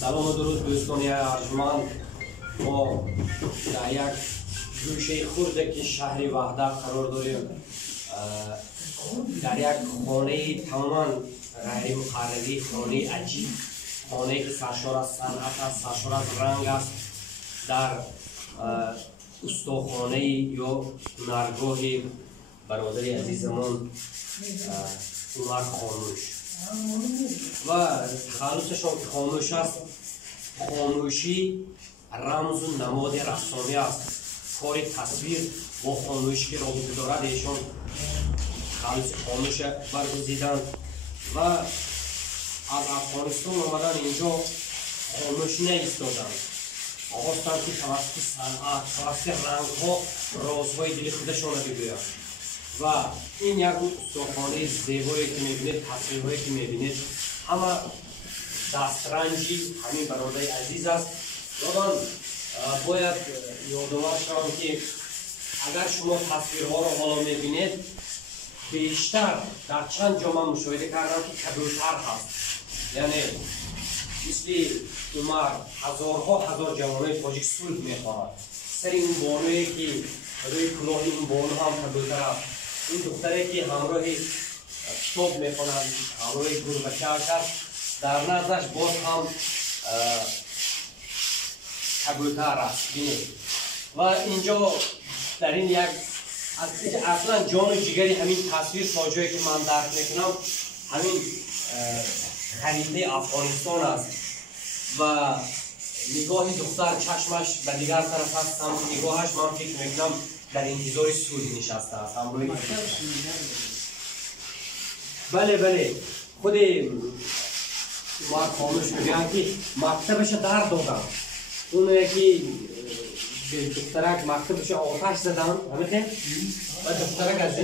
سلام و درود دوستان ارجمند. ما در یک گوشه خرده که شهر وحدت قرار داریم، در یک خانه تماما غیر مقرری، خانه عجیب، خانه که سرشار از صنعت است، سرشار از رنگ است، در استخانه یا هنرگاه برادر عزیزمان عمر خاموش و تخلصشان که خاموش است. خاموشی رمز و نماد رسامی است. کار تصویر با خاموشی که رابطه دارد ایشان تخلص خاموش برگزیدند و از افغانستان آمدن اینجا خاموش نایستادند. خواستند که توسط صنعت، توسط رنگ‌ها رازهای دل خودشان را بگویند و این یک استخوانه زیبایی که میبینید، تصویرهایی که میبینید، همه دسترنجی همین برادر عزیز است. من باید یادآور شوم که اگر شما تصویرها را حالا میبینید، بیشتر در چند جا من مشاهده کردم که کبوتر هست. یعنی مثل عمر هزار جوانای تاجیک صلح میخواهد. سر این بانویی که روی کلاه این بانو هم کبوتر است. این دختری که همراه کتاب میخواند، همراه گربچه است، در نزدش باز هم کبوتر است. و اینجا در این یک اصلا جان و جگری همین تصویر تا جایی که من درک میکنم همین خریده افغانستان است و نگاه دختر چشمش به دیگر طرف است. هم نگاهش من فکر میکنم در انتظار صلح نشسته است. بله خود عمر خاموش میگن که مکتبش در دادن. اون یکی دخترک مکتبش آتش زدن همه و دخترک از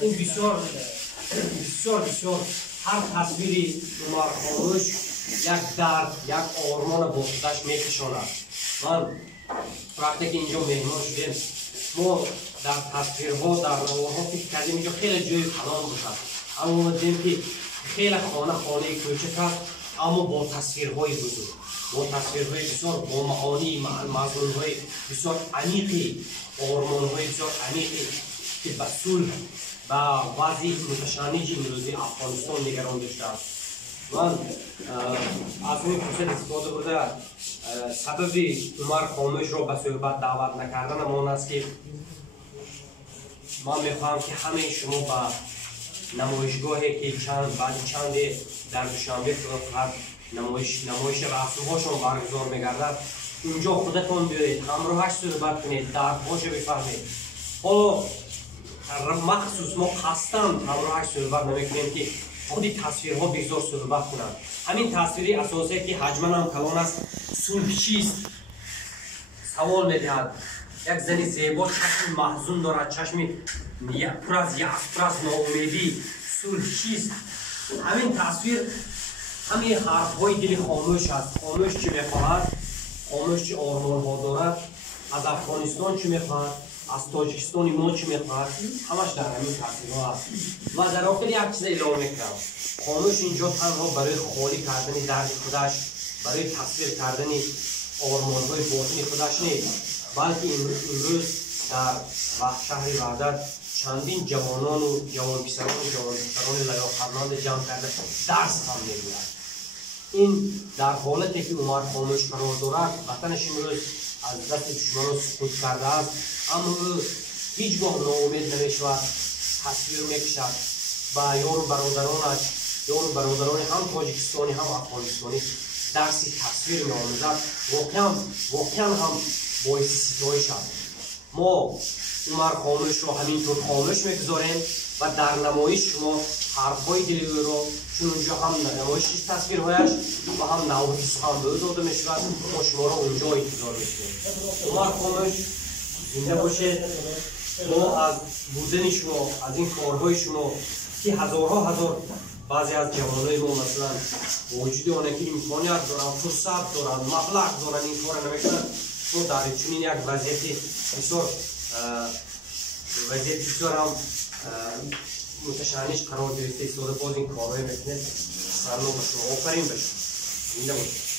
این بسیار هر تصویری عمر خاموش یک درد، یک آرمان با خودش میکشاند. من وقتی که اینجا مهمان شدیم، ما در تصویرها، در نوارها فکر کردیم اینجا خیلی جای پناه باشد، اما دیدیم که خیلی خانه کوچک است، اما با تصویرهای بزرگ، با تصویرهای بسیار با معانی، مضمونهای بسیار عمیقی، آرمانهای بسیار عمیقی که به صلح و وضع متشنج امروزی افغانستان نگران داشته است. من از این فرصت استفاده برده سبب عمر خاموش را به صحبت دعوت نکردن من است که من میخواهم که همه شما به نمایشگاهی که بعد چند در دوشنبه فقط نمایش رسم‌هاشون برگزار میگردد، اونجا خودتون بیایید، همراهش صحبت کنید، دردهاش بفهمید. حالا مخصوص ما قصداً همراهش صحبت نمیکنیم که خودی تصویرها بگذار صحبت کنند. همین تصویری اساسی که حجماً هم کلان است، صلح چیست؟ سوال میدهد. یک زنی زیبا چشم محزون دارد، چشم پر از ناامیدی. صلح چیست؟ همین تصویر همین حرفهای دل خاموش است. خاموش چی میخواهد؟ خاموش چی آرمانها دارد؟ از افغانستان چی میخواهد؟ از تاجیکستان ما چی میخواهد؟ همش در همین تصویرها است. و در آخر یک چیز اعلام میکنم، خاموش اینجا تنها برای خالی کردن درد خودش، برای تصویر کردن آرمانهای باطنی خودش نیست، بلکه امروز در شهر وحدت چندین جوانان و جوان پسران و جوان دختران لیاقتمند جمع کرده درس هم میگوید. این در حالتی که عمر خاموش قرار دارد، وطنش امروز از دست دشمنان سقوط کرده است، اما او هیچگاه ناامید نمیشود، تصویر میکشد و یار و برادران هم تاجیکستانی هم افغانستانی درسی تصویر میآموزد. واقعا هم باعث ستایش است. ما عمر خاموش را همینطور خاموش میگذاریم و در نمایش شما حرفهای دل او را، چون اونجا هم نمایش تصویرهایش و هم نوحیس هم به او داده میشود، ما شما را اونجا انتظار میکنیم. عمر خاموش زنده باشید. ما از بودن شما، از این کارهای شما که هزار بعضی از جوانای ما مثلا وجود آنها که امکانیت دارن، فرصت دارن، مبلغ دارن، این کار نمیکنن، تو در چنین یک وضعیت بسیار هم متشنج قرار گرفته، استفاده باز این کارهای میکنه. ممنون به شما. آفرین به شما. زنده باشید.